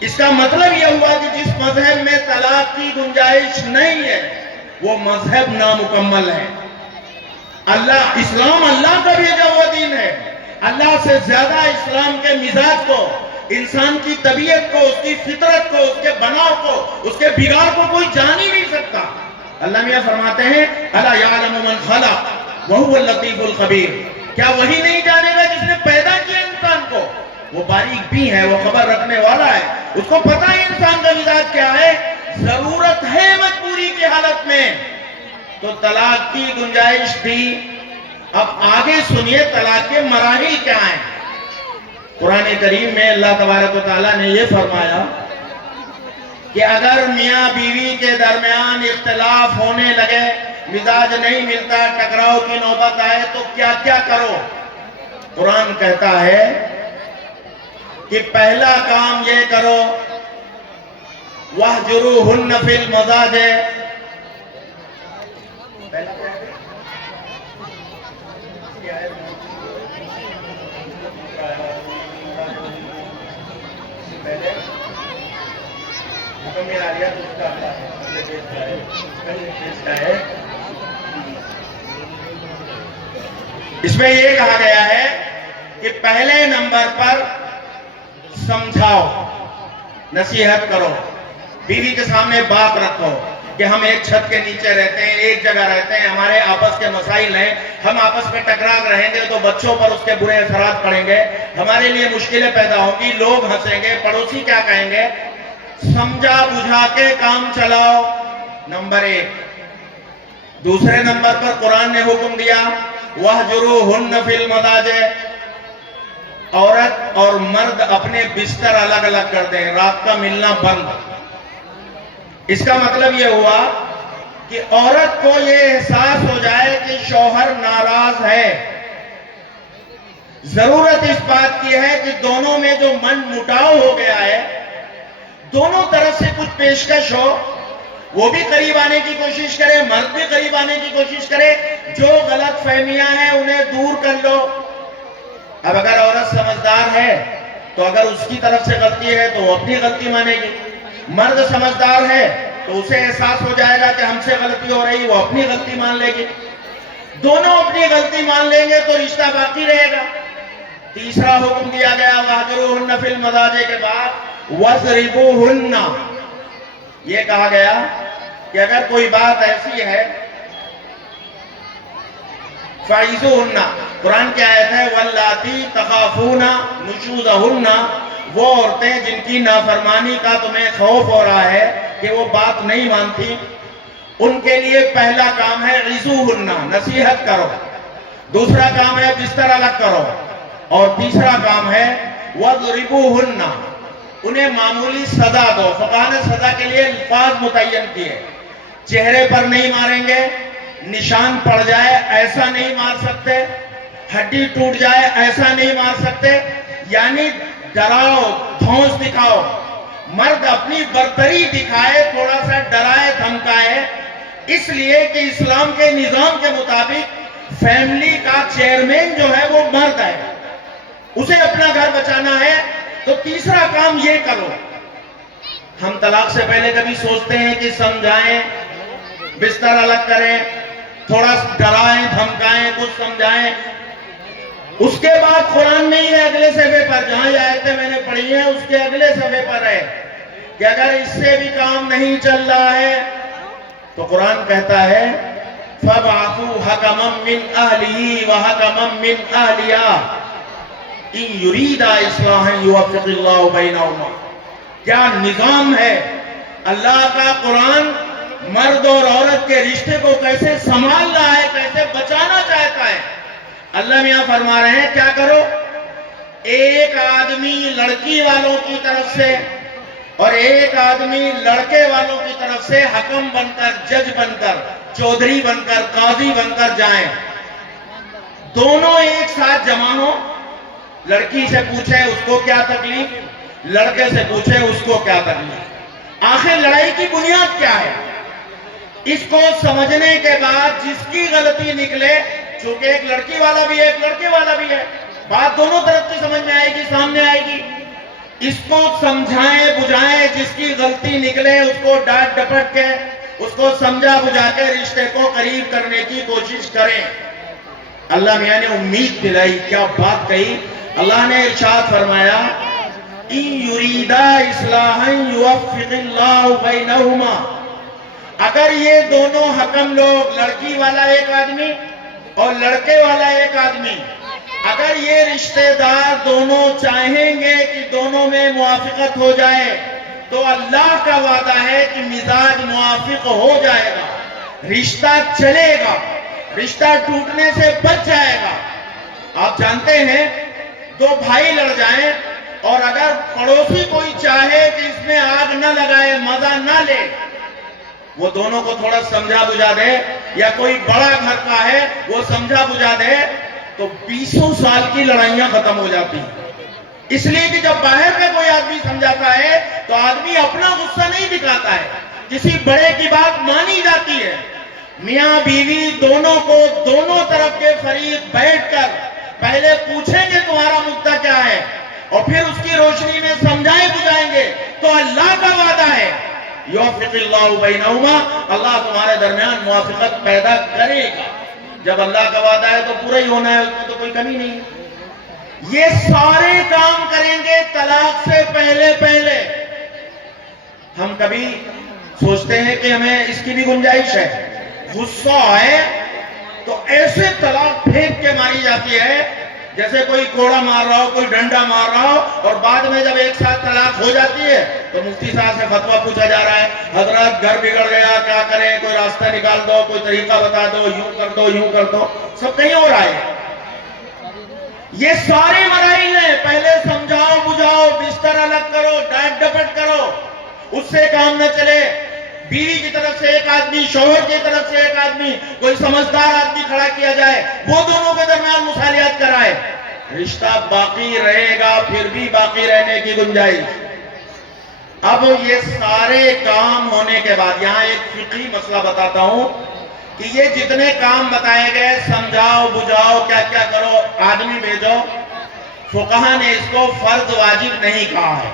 اس کا مطلب یہ ہوا کہ جس مذہب میں طلاق کی گنجائش نہیں ہے وہ مذہب نامکمل ہے۔ اسلام اللہ کا بھیجا ہوا دین ہے، اللہ سے زیادہ اسلام کے مزاج کو، انسان کی طبیعت کو، اس کی فطرت کو، اس کے بناؤ کو، اس کے بگاڑ کو کوئی جان ہی نہیں سکتا۔ اللہ میاں فرماتے ہیں الا یعلم من خلق وهو اللطیف الخبیر، کیا وہی نہیں جانے گا جس نے پیدا کیا انسان کو؟ وہ باریک بھی ہے، وہ خبر رکھنے والا ہے، اس کو پتہ ہے انسان کا مزاج کیا ہے۔ ضرورت ہے مجبوری کی حالت میں تو طلاق کی گنجائش تھی۔ اب آگے سنیے طلاق کے مراحل کیا ہیں۔ قرآن کریم میں اللہ تبارک و تعالیٰ نے یہ فرمایا کہ اگر میاں بیوی کے درمیان اختلاف ہونے لگے، مزاج نہیں ملتا، ٹکراؤ کی نوبت آئے تو کیا کیا کرو؟ قرآن کہتا ہے کہ پہلا کام یہ کرو، وَاهْجُرُوهُنَّ فِي الْمَضَاجِعِ. اس میں یہ کہا گیا ہے کہ پہلے نمبر پر سمجھاؤ، نصیحت کرو، بیوی کے سامنے بات رکھو کہ ہم ایک چھت کے نیچے رہتے ہیں، ایک جگہ رہتے ہیں، ہمارے آپس کے مسائل ہیں، ہم آپس میں ٹکرا رہیں گے تو بچوں پر اس کے برے اثرات پڑیں گے، ہمارے لیے مشکلیں پیدا ہوں گی، لوگ ہنسیں گے، پڑوسی کیا کہیں گے؟ سمجھا بجھا کے کام چلاؤ، نمبر 1. دوسرے نمبر پر قرآن نے حکم دیا وَاهْجُرُوهُنَّ فِي الْمَضَاجِعِ. عورت اور مرد اپنے بستر الگ الگ کر دیں، رات کا ملنا بند. اس کا مطلب یہ ہوا کہ عورت کو یہ احساس ہو جائے کہ شوہر ناراض ہے. ضرورت اس بات کی ہے کہ دونوں میں جو من مٹاؤ ہو گیا ہے، دونوں طرف سے کچھ پیشکش ہو، وہ بھی قریب آنے کی کوشش کرے، مرد بھی قریب آنے کی کوشش کرے، جو غلط فہمیاں ہیں انہیں دور کر لو. اب اگر عورت سمجھدار ہے تو اگر اس کی طرف سے غلطی ہے تو وہ اپنی غلطی مانے گی، مرد سمجھدار ہے تو اسے احساس ہو جائے گا کہ ہم سے غلطی ہو رہی، وہ اپنی غلطی مان لے گی. دونوں اپنی غلطی مان لیں گے تو رشتہ باقی رہے گا. تیسرا حکم دیا گیا وَاهْجُرُوهُنَّ فِي الْمَضَاجِعِ کے بعد وَاضْرِبُوهُنَّ. یہ کہا گیا کہ اگر کوئی بات ایسی ہے فَعِزُوهُنَّ. قرآن کی آیت ہے وَاللَّاتِي تَخَافُونَ نُشُوزَهُنَّ. وہ عورتیں جن کی نافرمانی کا تمہیں خوف ہو رہا ہے کہ وہ بات نہیں مانتی، ان کے لیے پہلا کام ہے عِزُوهُنَّ، نصیحت کرو. دوسرا کام ہے بستر الگ کرو. اور تیسرا کام ہے وَاضْرِبُوهُنَّ. انہیں معمولی سزا دو. فقہ نے سزا کے لیے الفاظ متعین کیے. چہرے پر نہیں ماریں گے، نشان پڑ جائے ایسا نہیں مار سکتے، ہڈی ٹوٹ جائے ایسا نہیں مار سکتے، یعنی ڈراؤ، دھونس دکھاؤ. مرد اپنی برتری دکھائے، تھوڑا سا ڈرائے دھمکائے، اس لیے کہ اسلام کے نظام کے مطابق فیملی کا چیئرمین جو ہے وہ مرد ہے، اسے اپنا گھر بچانا ہے. تو تیسرا کام یہ کرو. ہم طلاق سے پہلے کبھی سوچتے ہیں کہ سمجھائیں، بستر الگ کریں، تھوڑا ڈرائیں دھمکائیں، کچھ سمجھائیں. اس کے بعد قرآن میں ہی اگلے صفحے پر، جہاں یہ آیتیں میں نے پڑھی ہیں اس کے اگلے صفحے پر ہے کہ اگر اس سے بھی کام نہیں چل رہا ہے تو قرآن کہتا ہے فَبْعَثُوا حَكَمًا مِّنْ أَهْلِهِ وَحَكَمًا مِّنْ أَهْلِهَا إِن يُرِيدَا إِصْلَاحًا يُوَفِّقِ اللَّهُ بَيْنَهُمَا. کیا نظام ہے اللہ کا! قرآن مرد اور عورت کے رشتے کو کیسے سنبھال رہا ہے، کیسے بچانا چاہتا ہے. اللہ میاں فرما رہے ہیں کیا کرو، ایک آدمی لڑکی والوں کی طرف سے اور ایک آدمی لڑکے والوں کی طرف سے حکم بن کر، جج بن کر، چودھری بن کر، قاضی بن کر جائیں. دونوں ایک ساتھ جمع ہو. لڑکی سے پوچھیں اس کو کیا تکلیف، لڑکے سے پوچھیں اس کو کیا تکلیف. آخر لڑائی کی بنیاد کیا ہے؟ اس کو سمجھنے کے بعد جس کی غلطی نکلے، چونکہ ایک لڑکی والا بھی ہے ایک لڑکے والا بھی ہے، بات دونوں طرف کی سمجھ میں آئے گی، سامنے آئے گی. اس کو سمجھائیں بجھائیں، جس کی غلطی نکلے اس کو ڈانٹ ڈپٹ کے، اس کو سمجھا بجھا کے رشتے کو قریب کرنے کی کوشش کریں. اللہ میاں نے امید دلائی، کیا بات کہی. اللہ نے ارشاد فرمایا إِن يُرِيدَا إِصْلَاحًا يُوَفِّقِ اللَّهُ بَيْنَهُمَا. اگر یہ دونوں حکم لوگ، لڑکی والا ایک آدمی اور لڑکے والا ایک آدمی، اگر یہ رشتہ دار دونوں چاہیں گے کہ دونوں میں موافقت ہو جائے تو اللہ کا وعدہ ہے کہ مزاج موافق ہو جائے گا، رشتہ چلے گا، رشتہ ٹوٹنے سے بچ جائے گا. آپ جانتے ہیں دو بھائی لڑ جائیں اور اگر پڑوسی کوئی چاہے کہ اس میں آگ نہ لگائے، مزہ نہ لے، وہ دونوں کو تھوڑا سمجھا بجھا دے یا کوئی بڑا گھر کا ہے وہ سمجھا بجھا دے تو 20 سال کی لڑائیاں ختم ہو جاتی ہیں. اس لیے کہ جب باہر کا کوئی آدمی سمجھاتا ہے تو آدمی اپنا غصہ نہیں دکھاتا ہے, کسی بڑے کی بات مانی جاتی ہے. میاں بیوی دونوں کو دونوں طرف کے فریق بیٹھ کر پہلے پوچھیں گے تمہارا مدعا کیا ہے, اور پھر اس کی روشنی میں سمجھائیں بجھائیں گے تو اللہ کا وعدہ ہے یوفق اللہ بینہما, اللہ تمہارے درمیان موافقت پیدا کرے گا. جب اللہ کا وعدہ ہے تو پورا ہی ہونا ہے, اس میں تو کوئی کمی نہیں. یہ سارے کام کریں گے طلاق سے پہلے پہلے. ہم کبھی سوچتے ہیں کہ ہمیں اس کی بھی گنجائش ہے, غصہ آئے تو ایسے طلاق پھینک کے ماری جاتی ہے جیسے کوئی کوڑا مار رہا ہو, کوئی ڈنڈا مار رہا ہو, اور بعد میں جب ایک ساتھ طلاق ہو جاتی ہے تو مفتی صاحب سے فتویٰ پوچھا جا رہا ہے, حضرات گھر بگڑ گیا کیا کریں, کوئی راستہ نکال دو, کوئی طریقہ بتا دو, یوں کر دو یوں کر دو. سب کہیں ہو رہا ہے. یہ سارے مراحل ہیں, پہلے سمجھاؤ بجھاؤ, بستر الگ کرو, ڈانٹ ڈپٹ کرو, اس سے کام نہ چلے. بیوی کی طرف سے ایک آدمی, شوہر کی طرف سے ایک آدمی, کوئی سمجھدار آدمی کھڑا کیا جائے, وہ دونوں کے درمیان مصالحت کرائے, رشتہ باقی رہے گا, پھر بھی باقی رہنے کی گنجائش. اب یہ سارے کام ہونے کے بعد یہاں ایک فقہی مسئلہ بتاتا ہوں کہ یہ جتنے کام بتائے گئے, سمجھاؤ بجھاؤ کیا کیا کرو, آدمی بھیجو, فقہا نے اس کو فرض واجب نہیں کہا ہے,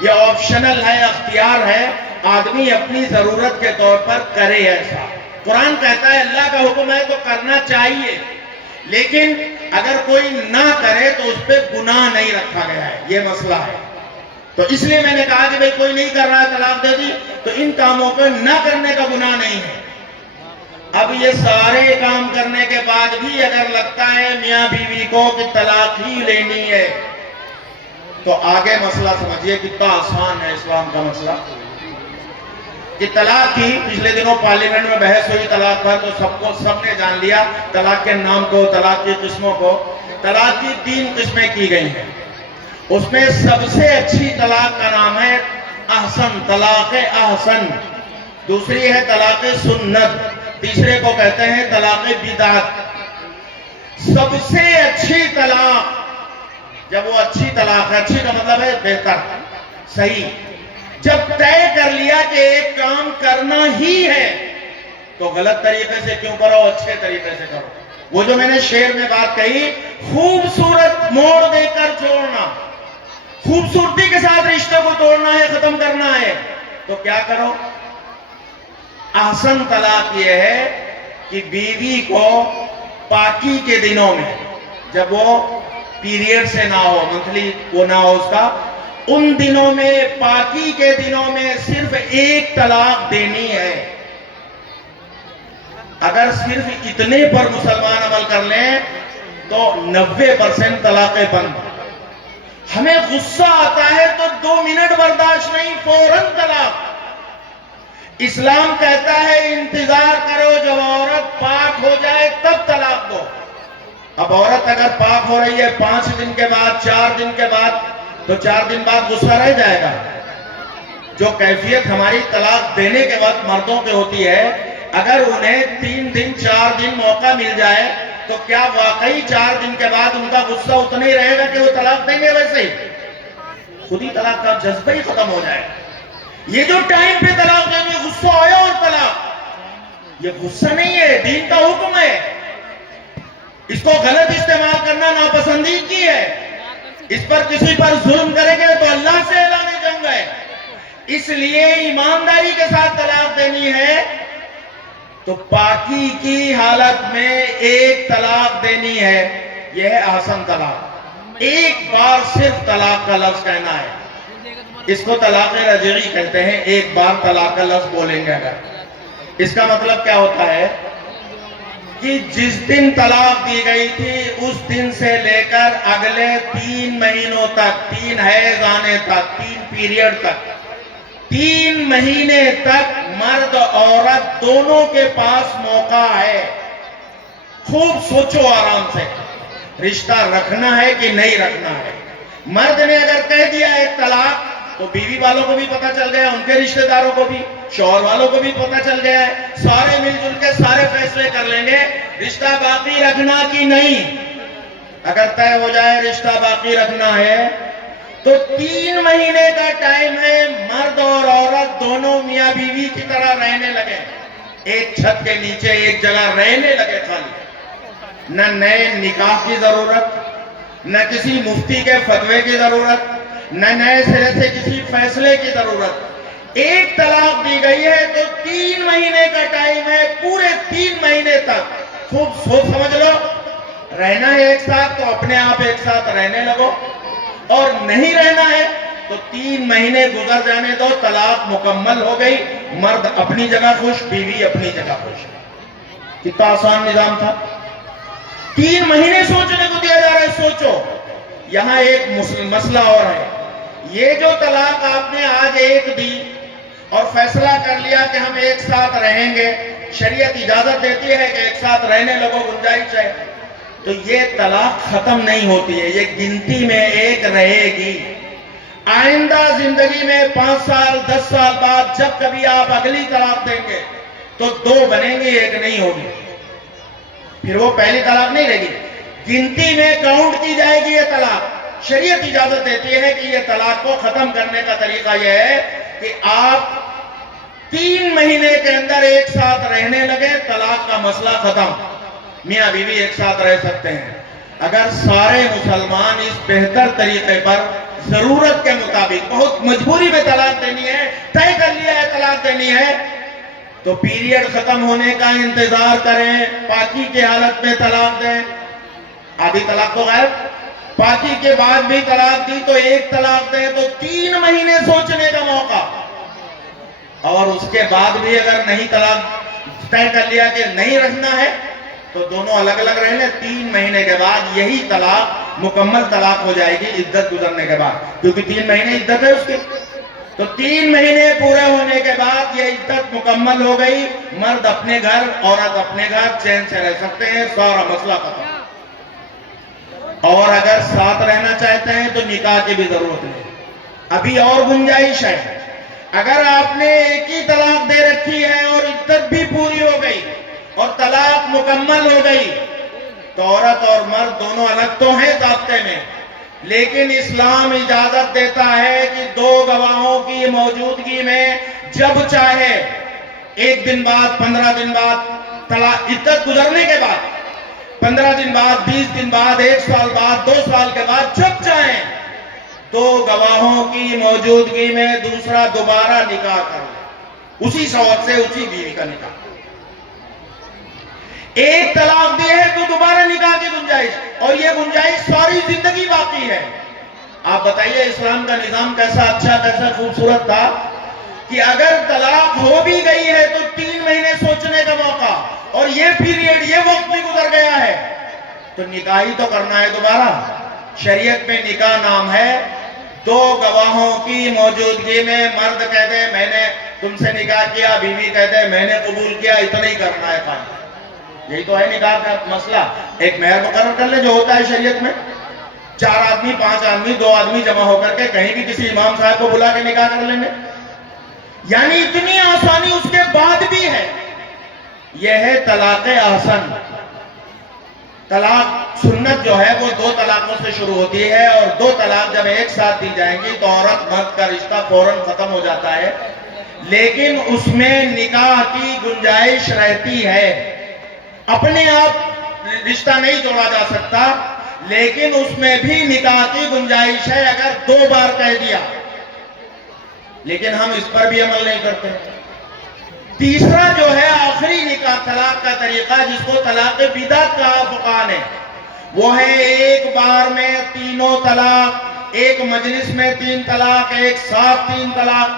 یہ آپشنل ہے, اختیار ہے, آدمی اپنی ضرورت کے طور پر کرے ایسا. قرآن کہتا ہے اللہ کا حکم ہے تو کرنا چاہیے, لیکن اگر کوئی نہ کرے تو اس پہ گناہ نہیں رکھا گیا ہے, یہ مسئلہ ہے. تو اس لیے میں نے کہا کہ بھئی کوئی نہیں کر رہا ہے طلاق دے دی تو ان کاموں پہ نہ کرنے کا گناہ نہیں ہے. اب یہ سارے کام کرنے کے بعد بھی اگر لگتا ہے میاں بیوی کو کہ طلاق ہی لینی ہے تو آگے مسئلہ سمجھیے کتنا آسان ہے اسلام کا مسئلہ. کہ طلاق کی پچھلے دنوں پارلیمنٹ میں بحث ہوئی طلاق پر, تو سب نے جان لیا طلاق کے نام کو, طلاق کی قسموں کو. طلاق کی 3 قسمیں کی گئی ہیں, اس میں سب سے اچھی طلاق کا نام ہے احسن, طلاق احسن. دوسری ہے طلاق سنت, تیسرے کو کہتے ہیں طلاق بدعت. سب سے اچھی طلاق, جب وہ اچھی طلاق ہے, اچھی کا مطلب ہے بہتر, صحیح, جب طے کر لیا کہ ایک کام کرنا ہی ہے تو غلط طریقے سے کیوں کرو, اچھے طریقے سے کرو. وہ جو میں نے شعر میں بات کہی, خوبصورت موڑ دے کر چھوڑنا, خوبصورتی کے ساتھ رشتہ کو توڑنا ہے, ختم کرنا ہے, تو کیا کرو. احسن طلاق یہ ہے کہ بیوی کو پاکی کے دنوں میں, جب وہ پیریڈ سے نہ ہو, منتھلی وہ نہ ہو اس کا, ان دنوں میں, پاکی کے دنوں میں صرف ایک طلاق دینی ہے. اگر صرف اتنے پر مسلمان عمل کر لیں تو 90% طلاقیں بند. ہمیں غصہ آتا ہے تو 2 منٹ برداشت نہیں, فوراً طلاق. اسلام کہتا ہے انتظار کرو جب عورت پاک ہو جائے تب طلاق دو. اب عورت اگر پاک ہو رہی ہے 5 دن کے بعد, 4 دن کے بعد, تو 4 دن بعد غصہ رہ جائے گا. جو کیفیت ہماری طلاق دینے کے وقت مردوں کے ہوتی ہے, اگر انہیں 3 دن 4 دن موقع مل جائے تو کیا واقعی 4 دن کے بعد ان کا غصہ اتنا ہی رہے گا کہ وہ طلاق دیں گے؟ ویسے ہی خود ہی طلاق کا جذبہ ہی ختم ہو جائے. یہ جو ٹائم پہ طلاق دیں گے, غصہ آیا اور طلاق, یہ غصہ نہیں ہے, دین کا حکم ہے. اس کو غلط استعمال کرنا ناپسندیدگی ہے. اس پر کسی پر ظلم کریں گے تو اللہ سے اعلان جنگ ہے. اس لیے ایمانداری کے ساتھ طلاق دینی ہے تو پاکی کی حالت میں ایک طلاق دینی ہے, یہ ہے احسن طلاق. ایک بار صرف طلاق کا لفظ کہنا ہے, اس کو طلاق رجعی کہتے ہیں. ایک بار طلاق کا لفظ بولیں گے اگر, اس کا مطلب کیا ہوتا ہے کہ جس دن طلاق دی گئی تھی اس دن سے لے کر اگلے 3 مہینوں تک, 3 حیض آنے تک, 3 پیریڈ تک, 3 مہینے تک مرد عورت دونوں کے پاس موقع ہے. خوب سوچو آرام سے, رشتہ رکھنا ہے کہ نہیں رکھنا ہے. مرد نے اگر کہہ دیا ہے طلاق تو بیوی والوں کو بھی پتہ چل گیا, ان کے رشتہ داروں کو بھی, شوہر والوں کو بھی پتہ چل گیا ہے, سارے مل جل کے سارے فیصلے کر لیں گے رشتہ باقی رکھنا کی نہیں. اگر طے ہو جائے رشتہ باقی رکھنا ہے تو 3 مہینے کا ٹائم ہے, مرد اور عورت دونوں میاں بیوی کی طرح رہنے لگے, ایک چھت کے نیچے ایک جگہ رہنے لگے خالی. نہ نئے نکاح کی ضرورت, نہ کسی مفتی کے فتوے کی ضرورت, نہ نئے سرے سے کسی فیصلے کی ضرورت. ایک طلاق دی گئی ہے تو 3 مہینے کا ٹائم ہے, پورے 3 مہینے تک خوب سوچ سمجھ لو, رہنا ہے ایک ساتھ تو اپنے آپ ایک ساتھ رہنے لگو, اور نہیں رہنا ہے تو 3 مہینے گزر جانے دو, طلاق مکمل ہو گئی, مرد اپنی جگہ خوش, بیوی اپنی جگہ خوش. کتنا آسان نظام تھا. 3 مہینے سوچنے کو دیا جا رہا ہے. سوچو, یہاں ایک مسئلہ اور ہے. یہ جو طلاق آپ نے آج ایک دی اور فیصلہ کر لیا کہ ہم ایک ساتھ رہیں گے, شریعت اجازت دیتی ہے کہ ایک ساتھ رہنے لگو, گنجائش ہے, تو یہ طلاق ختم نہیں ہوتی ہے, یہ گنتی میں ایک رہے گی. آئندہ زندگی میں 5 سال 10 سال بعد جب کبھی آپ اگلی طلاق دیں گے تو 2 بنیں گی, ایک نہیں ہوگی. پھر وہ پہلی طلاق نہیں رہے گی, گنتی میں کاؤنٹ کی جائے گی یہ طلاق. شریعت اجازت دیتی ہے کہ یہ طلاق کو ختم کرنے کا طریقہ یہ ہے کہ آپ 3 مہینے کے اندر ایک ساتھ رہنے لگے, طلاق کا مسئلہ ختم, میاں بیوی ایک ساتھ رہ سکتے ہیں. اگر سارے مسلمان اس بہتر طریقے پر ضرورت کے مطابق, بہت مجبوری میں طلاق دینی ہے, طے کر لیا ہے طلاق دینی ہے, تو پیریڈ ختم ہونے کا انتظار کریں, پاکی کی حالت میں طلاق دیں. آدھی طلاق تو غائب, پاکی کے بعد بھی طلاق دی تو ایک طلاق دیں تو 3 مہینے سوچنے کا موقع, اور اس کے بعد بھی اگر نہیں طلاق طے کر لیا کہ نہیں رکھنا ہے تو دونوں الگ الگ رہ لیں. 3 مہینے کے بعد یہی طلاق مکمل طلاق ہو جائے گی عدت گزرنے کے بعد, کیونکہ 3 مہینے عدت ہے اس کی. تو 3 مہینے پورے ہونے کے بعد یہ عدت مکمل ہو گئی, مرد اپنے گھر, عورت اپنے گھر, چین سے رہ سکتے ہیں, سارا مسئلہ ختم. اور اگر ساتھ رہنا چاہتے ہیں تو نکاح کی بھی ضرورت نہیں. ابھی اور گنجائش ہے. اگر آپ نے ایک ہی طلاق دے رکھی ہے اور عدت بھی پوری ہو گئی اور طلاق مکمل ہو گئی تو عورت اور مرد دونوں الگ تو ہیں ضابطے میں, لیکن اسلام اجازت دیتا ہے کہ 2 گواہوں کی موجودگی میں جب چاہے 1 دن بعد, 15 دن بعد, طلاق عدت گزرنے کے بعد 15 دن بعد, 20 دن بعد, 1 سال بعد, 2 سال کے بعد, جب چاہیں 2 گواہوں کی موجودگی میں دوسرا دوبارہ نکاح کر لیں, اسی شوہر سے اسی بیوی کا نکاح. ایک طلاق دی ہے تو دوبارہ نکاح کی گنجائش, اور یہ گنجائش ساری زندگی باقی ہے. آپ بتائیے اسلام کا نظام کیسا اچھا, کیسا خوبصورت تھا کہ اگر طلاق ہو بھی گئی ہے تو 3 مہینے سوچنے کا موقع, اور یہ پیریڈ, یہ وقت بھی گزر گیا ہے تو نکاح ہی تو کرنا ہے دوبارہ. شریعت میں نکاح نام ہے 2 گواہوں کی موجودگی میں مرد کہہ دے میں نے تم سے نکاح کیا, بیوی کہہ دے میں نے قبول کیا, اتنا ہی کرنا ہے خالی. یہی تو ہے نکاح کا مسئلہ. ایک مہر مقرر کر لے جو ہوتا ہے شریعت میں, 4 آدمی, 5 آدمی, 2 آدمی جمع ہو کر کے کہیں بھی کسی امام صاحب کو بلا کے نکاح کر لیں گے. یعنی اتنی آسانی اس کے بعد بھی ہے. یہ ہے طلاق احسن. طلاق سنت جو ہے وہ 2 طلاقوں سے شروع ہوتی ہے, اور 2 طلاق جب ایک ساتھ دی جائیں گی تو عورت مرد کا رشتہ فوراً ختم ہو جاتا ہے, لیکن اس میں نکاح کی گنجائش رہتی ہے. اپنے آپ رشتہ نہیں جوڑا جا سکتا, لیکن اس میں بھی نکاح کی گنجائش ہے اگر 2 بار کہہ دیا, لیکن ہم اس پر بھی عمل نہیں کرتے. تیسرا جو ہے آخری نکاح طلاق کا طریقہ, جس کو طلاق بدعت کہا فقہاء نے, وہ ہے ایک بار میں 3 طلاق, ایک مجلس میں 3 طلاق, ایک ساتھ 3 طلاق.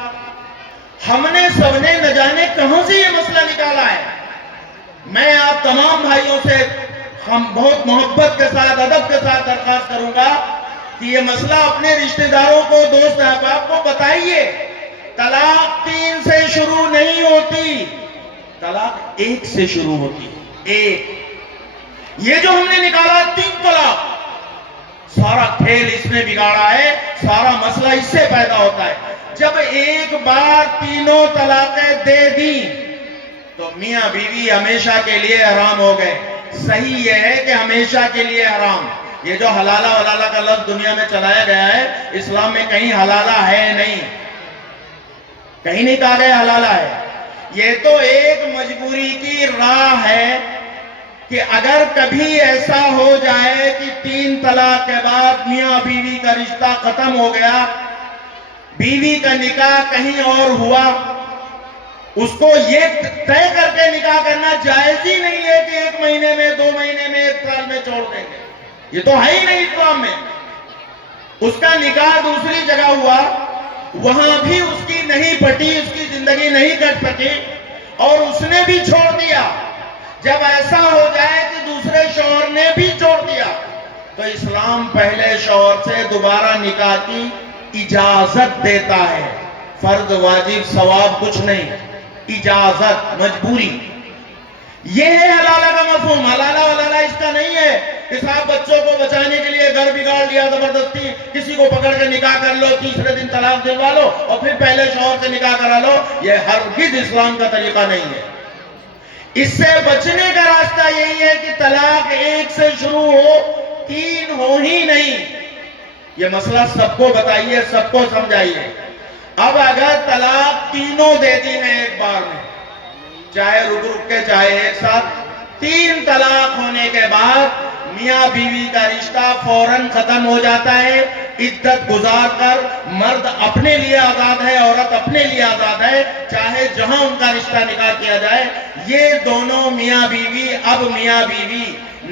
ہم نے سب نے نہ جانے کہاں سے یہ مسئلہ نکالا ہے. میں آپ تمام بھائیوں سے ہم بہت محبت کے ساتھ, ادب کے ساتھ درخواست کروں گا کہ یہ مسئلہ اپنے رشتہ داروں کو, دوست احباب کو بتائیے. طلاق 3 سے شروع نہیں ہوتی, طلاق 1 سے شروع ہوتی ہے. 1. یہ جو ہم نے نکالا 3 طلاق, سارا کھیل اس نے بگاڑا ہے, سارا مسئلہ اس سے پیدا ہوتا ہے. جب ایک بار تینوں طلاقیں دے دی تو میاں بیوی ہمیشہ کے لیے حرام ہو گئے. صحیح یہ ہے کہ ہمیشہ کے لیے حرام. یہ جو حلالہ ولالہ کا لفظ دنیا میں چلایا گیا ہے، اسلام میں کہیں حلالہ ہے نہیں، کہیں نہیں کہا گیا حلالہ ہے. یہ تو ایک مجبوری کی راہ ہے کہ اگر کبھی ایسا ہو جائے کہ 3 طلاق کے بعد میاں بیوی کا رشتہ ختم ہو گیا، بیوی کا نکاح کہیں اور ہوا، اس کو یہ طے کر کے نکاح کرنا جائز ہی نہیں ہے کہ 1 مہینے میں، 2 مہینے میں، 1 سال میں چھوڑ دیں گے. یہ تو ہے ہی نہیں اسلام میں. اس کا نکاح دوسری جگہ ہوا، وہاں بھی اس کی نہیں پٹی، اس کی زندگی نہیں کٹ سکی اور اس نے بھی چھوڑ دیا. جب ایسا ہو جائے کہ دوسرے شوہر نے بھی چھوڑ دیا تو اسلام پہلے شوہر سے دوبارہ نکاح کی اجازت دیتا ہے. فرض واجب ثواب کچھ نہیں، اجازت، مجبوری. یہ ہے حلالہ کا مفہوم. حلالہ ولالہ اس کا نہیں ہے کہ صاحب بچوں کو بچانے کے لیے گھر بگاڑ لیا، زبردستی کسی کو پکڑ کے نکاح کر لو، تیسرے دن طلاق دلوا لو اور پھر پہلے شوہر سے نکاح کرا لو. یہ ہرگز اسلام کا طریقہ نہیں ہے. اس سے بچنے کا راستہ یہی ہے کہ طلاق 1 سے شروع ہو، 3 ہو ہی نہیں. یہ مسئلہ سب کو بتائیے، سب کو سمجھائیے. اب اگر طلاق تینوں دے دی ہیں ایک بار میں، چاہے رک رک کے چاہے ایک ساتھ، 3 طلاق ہونے کے بعد میاں بیوی کا رشتہ فوراً ختم ہو جاتا ہے. عدت گزار کر مرد اپنے لیے آزاد ہے، عورت اپنے لیے آزاد ہے، چاہے جہاں ان کا رشتہ نکاح کیا جائے. یہ دونوں میاں بیوی اب میاں بیوی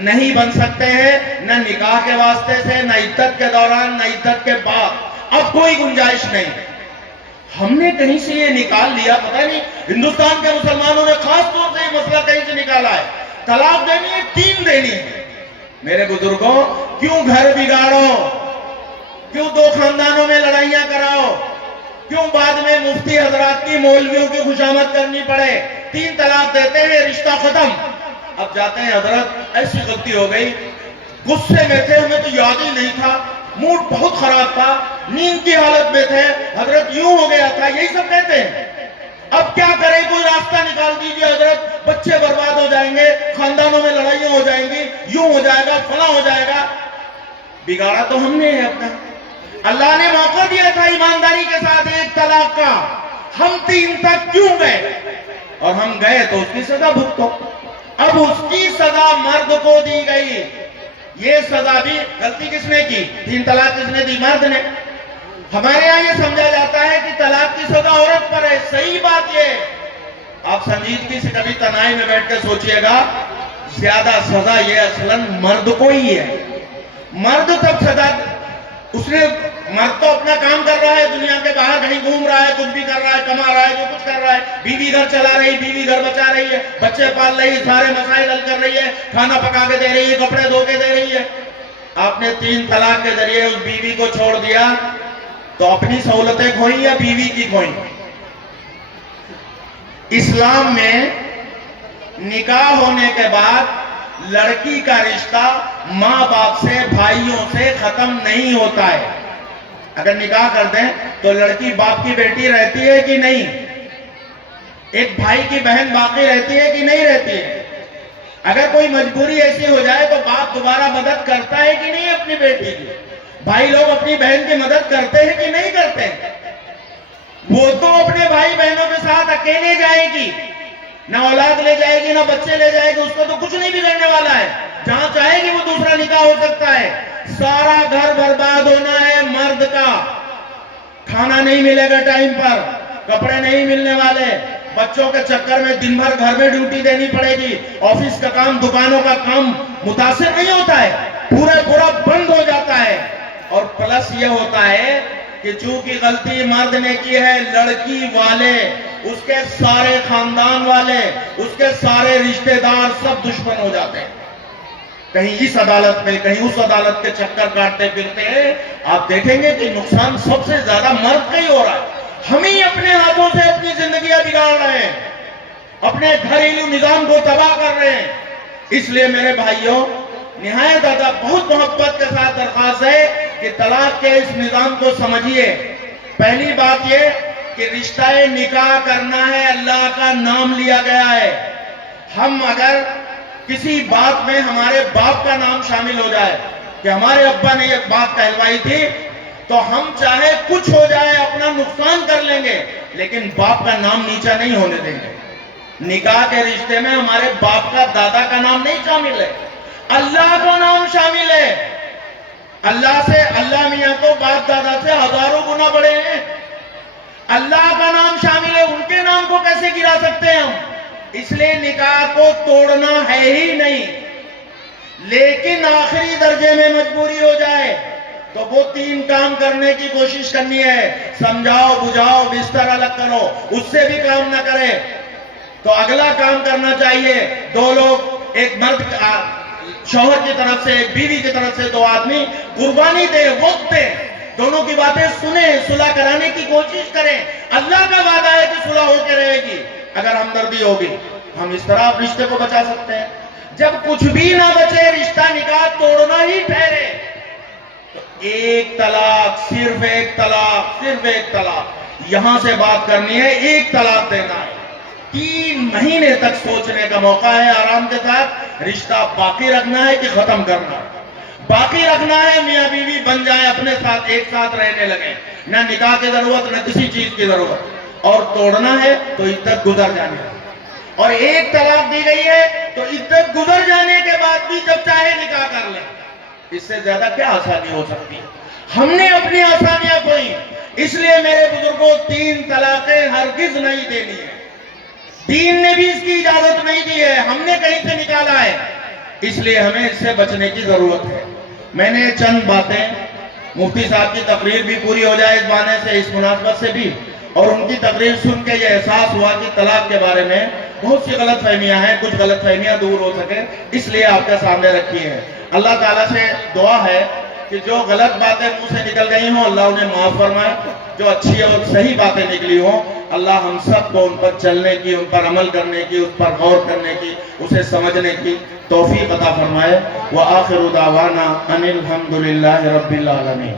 نہیں بن سکتے ہیں، نہ نکاح کے واسطے سے، نہ عدت کے دوران، نہ عدت کے بعد. اب کوئی گنجائش نہیں. ہم نے کہیں سے یہ نکال لیا، پتہ نہیں ہندوستان کے مسلمانوں نے خاص طور سے یہ مسئلہ کہیں سے نکالا ہے. طلاق دینی ہے، 3 دینی ہے. میرے بزرگوں، کیوں گھر بگاڑو؟ کیوں 2 خاندانوں میں لڑائیاں کراؤ؟ کیوں بعد میں مفتی حضرات کی، مولویوں کی خوشامد کرنی پڑے؟ 3 طلاق دیتے ہیں، رشتہ ختم. اب جاتے ہیں حضرت ایسی غلطی ہو گئی، غصے میں تھے، ہمیں تو یاد ہی نہیں تھا، موڈ بہت خراب تھا، نیند کی حالت میں تھے، حضرت یوں ہو گیا تھا، یہی سب کہتے ہیں. اب کیا کریں؟ کوئی راستہ نکال دیجئے حضرت، بچے برباد ہو جائیں گے، خاندانوں میں لڑائیاں ہو جائیں گی، یوں ہو جائے گا، فلاں ہو جائے گا. بگاڑا تو ہم نے ہے اپنا. اللہ نے موقع دیا تھا ایمانداری کے ساتھ 1 طلاق کا، ہم 3 تک کیوں گئے؟ اور ہم گئے تو اس کی سزا بھگتو. اب اس کی سزا مرد کو دی گئی. یہ سزا بھی غلطی کس نے کی؟ 3 طلاق کس نے دی؟ مرد نے. ہمارے یہاں یہ سمجھا جاتا ہے کہ طلاق کی سزا عورت پر ہے. صحیح بات یہ، آپ سنجیدگی سے کبھی تنہائی میں بیٹھ کے سوچئے گا، زیادہ سزا یہ اصلاً مرد کو ہی ہے. مرد تب سزا، اس نے، مرد تو اپنا کام کر رہا ہے، دنیا کے باہر کہیں گھوم رہا ہے، کچھ بھی کر رہا ہے، کما رہا ہے، جو کچھ کر رہا ہے، بیوی گھر چلا رہی، بیوی گھر بچا رہی ہے، بچے پال رہی ہے، سارے مسائل حل کر رہی ہے، کھانا پکا کے دے رہی ہے، کپڑے دھو کے دے رہی ہے. آپ نے 3 طلاق کے ذریعے اس بیوی کو چھوڑ دیا تو اپنی سہولتیں کھوئیں یا بیوی کی کھوئیں؟ اسلام میں نکاح ہونے کے بعد لڑکی کا رشتہ ماں باپ سے، بھائیوں سے ختم نہیں ہوتا ہے. اگر نکاح کر دیں تو لڑکی باپ کی بیٹی رہتی ہے کہ نہیں؟ ایک بھائی کی بہن باقی رہتی ہے کہ نہیں رہتی ہے؟ اگر کوئی مجبوری ایسی ہو جائے تو باپ دوبارہ مدد کرتا ہے کہ نہیں اپنی بیٹی کی؟ بھائی لوگ اپنی بہن کی مدد کرتے ہیں کہ نہیں کرتے؟ وہ تو اپنے بھائی بہنوں کے ساتھ اکیلے جائے گی، نہ اولاد لے جائے گی، نہ بچے لے جائے گی، اس کو تو کچھ نہیں بگڑنے والا ہے. جہاں چاہے گی وہ دوسرا نکاح ہو سکتا ہے. سارا گھر برباد ہونا ہے مرد کا. کھانا نہیں ملے گا ٹائم پر، کپڑے نہیں ملنے والے، بچوں کے چکر میں دن بھر گھر میں ڈیوٹی دینی پڑے گی، آفس کا کام، دکانوں کا کام متاثر نہیں ہوتا ہے، پورا بند ہو جاتا ہے. اور پلس یہ ہوتا ہے کہ چونکہ غلطی مرد نے کی ہے، لڑکی والے، اس کے سارے خاندان والے، اس کے سارے رشتہ دار سب دشمن ہو جاتے ہیں. کہیں اس عدالت میں، کہیں اس عدالت کے چکر کاٹتے پھرتے ہیں. آپ دیکھیں گے کہ نقصان سب سے زیادہ مرد کا ہی ہو رہا ہے. ہم ہی اپنے ہاتھوں سے اپنی زندگیاں بگاڑ رہے ہیں، اپنے گھریلو نظام کو تباہ کر رہے ہیں. اس لیے میرے بھائیوں، نہایت بہت محبت کے ساتھ درخواست ہے کہ طلاق کے اس نظام کو سمجھیے. پہلی بات یہ کہ رشتہ نکاح کرنا ہے، اللہ کا نام لیا گیا ہے. ہم اگر کسی بات میں ہمارے باپ کا نام شامل ہو جائے کہ ہمارے ابا نے یہ بات کہلوائی تھی، تو ہم چاہے کچھ ہو جائے اپنا نقصان کر لیں گے، لیکن باپ کا نام نیچا نہیں ہونے دیں گے. نکاح کے رشتے میں ہمارے باپ کا دادا کا نام نہیں شامل ہے، اللہ کا نام شامل ہے. اللہ سے، اللہ میاں تو باپ دادا سے ہزاروں گنا بڑے ہیں. اللہ کا نام شامل ہے، ان کے نام کو کیسے گرا سکتے ہیں ہم؟ اس لیے نکاح کو توڑنا ہے ہی نہیں. لیکن آخری درجے میں مجبوری ہو جائے تو وہ 3 کام کرنے کی کوشش کرنی ہے. سمجھاؤ، بجھاؤ، بستر الگ کرو. اس سے بھی کام نہ کرے تو اگلا کام کرنا چاہیے. 2 لوگ، ایک مرد شوہر کی طرف سے، ایک بیوی کی طرف سے 2 آدمی قربانی دے، وقت دے، دونوں کی باتیں سنیں، صلح کرانے کی کوشش کریں. اللہ کا وعدہ ہے کہ صلح ہو کے رہے گی. اگر ہمدردی ہوگی ہم اس طرح رشتے کو بچا سکتے ہیں. جب کچھ بھی نہ بچے، رشتہ نکاح توڑنا ہی ٹھہرے، تو 1 طلاق، صرف 1 طلاق، صرف 1 طلاق یہاں سے بات کرنی ہے. 1 طلاق دینا ہے. 3 مہینے تک سوچنے کا موقع ہے. آرام کے ساتھ رشتہ باقی رکھنا ہے کہ ختم کرنا ہے. باقی رکھنا ہے، میاں بیوی بن جائے، اپنے ساتھ ایک ساتھ رہنے لگے، نہ نکاح کی ضرورت، نہ کسی چیز کی ضرورت. اور توڑنا ہے تو عدت گزر جانے ہے. اور 1 طلاق دی گئی ہے تو عدت گزر جانے کے بعد بھی جب چاہے نکاح کر لیں. اس سے زیادہ کیا آسانی ہو سکتی ہے؟ ہم نے اپنی آسانیاں کھوئی. اس لیے میرے بزرگوں 3 طلاقیں ہرگز نہیں دینی ہے. دین نے بھی اس کی اجازت نہیں دی ہے، ہم نے کہیں سے نکالا ہے. اس لیے ہمیں اس سے بچنے کی ضرورت ہے. میں نے چند باتیں، مفتی صاحب کی تقریر بھی پوری ہو جائے اس بہانے سے، اس مناسبت سے بھی، اور ان کی تقریر سن کے یہ احساس ہوا کہ طلاق کے بارے میں بہت سی غلط فہمیاں ہیں. کچھ غلط فہمیاں دور ہو سکے اس لیے آپ کے سامنے رکھی ہیں. اللہ تعالیٰ سے دعا ہے کہ جو غلط باتیں منہ سے نکل گئی ہوں اللہ انہیں معاف فرمائے. جو اچھی اور صحیح باتیں نکلی ہوں اللہ ہم سب کو ان پر چلنے کی، ان پر عمل کرنے کی، اس پر غور کرنے کی، اسے سمجھنے کی توفیق عطا فرمائے. وآخر دعوانا ان الحمدللہ رب العالمین.